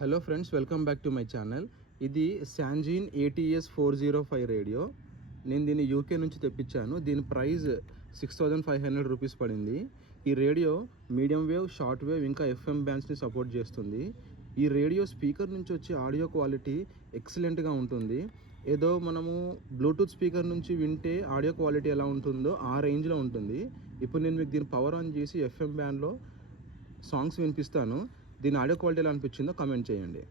Hello friends, welcome back to my channel. ఇది శాంజీన్ ATS 405 radio. నేను దీన్ని యూకే నుంచి తెప్పించాను. దీని ప్రైస్ 6500 రూపీస్ పడింది. ఈ radio medium wave, short wave ఇంకా FM బ్యాండ్స్ని సపోర్ట్ చేస్తుంది. ఈ రేడియో స్పీకర్ నుంచి వచ్చే ఆడియో క్వాలిటీ ఎక్సలెంట్గా ఉంటుంది. ఏదో మనము బ్లూటూత్ స్పీకర్ నుంచి వింటే ఆడియో క్వాలిటీ ఎలా ఉంటుందో ఆ రేంజ్లో ఉంటుంది. ఇప్పుడు నేను మీకు దీన్ని పవర్ ఆన్ చేసి FM బ్యాండ్లో సాంగ్స్ వినిపిస్తాను. దీని ఆడియో క్వాలిటీ ఎలా అనిపించిందో కామెంట్ చేయండి.